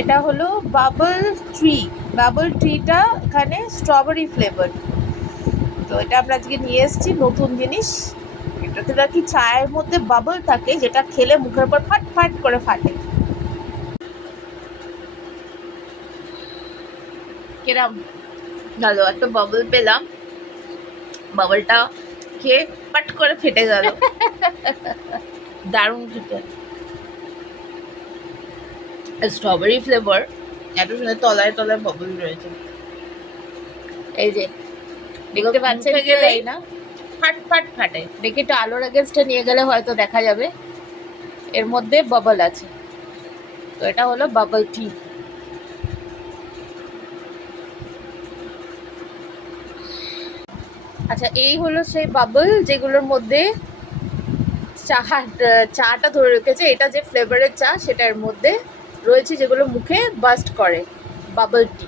এটা হলো bubble tree. Bubble ট্রিটা এখানে স্ট্রবেরি ফ্লেভার। তো এটা আমরা আজকে নিয়ে এসেছি, নতুন জিনিস। এটাতে নাকি চায়ের মধ্যে বাবল থাকে, যেটা খেলে মুখের উপর ফাট ফাট করে ফাটে। কিরম ভালো একটা বাবল পেলাম, বাবলটা খেয়ে পাট করে ফেটে গেল। দারুণ খেতে, স্ট্রবেরি ফ্লেভার, এত সুন্দর তলায় তলায় বাবল রয়েছে। এই যে দেখতে পাচ্ছেন গেলেই না ফাট ফাট ফাটে। দেখি একটু আলোর এগেনস্টে নিয়ে গেলে হয়তো দেখা যাবে এর মধ্যে বাবল আছে। তো এটা হলো বাবল টি। আচ্ছা, এই হলো সেই বাবল যেগুলোর মধ্যে চাটা ধরে রেখেছে। এটা যে ফ্লেভারের চা সেটার মধ্যে রয়েছে, যেগুলো মুখে বাস্ট করে, বাবল টি।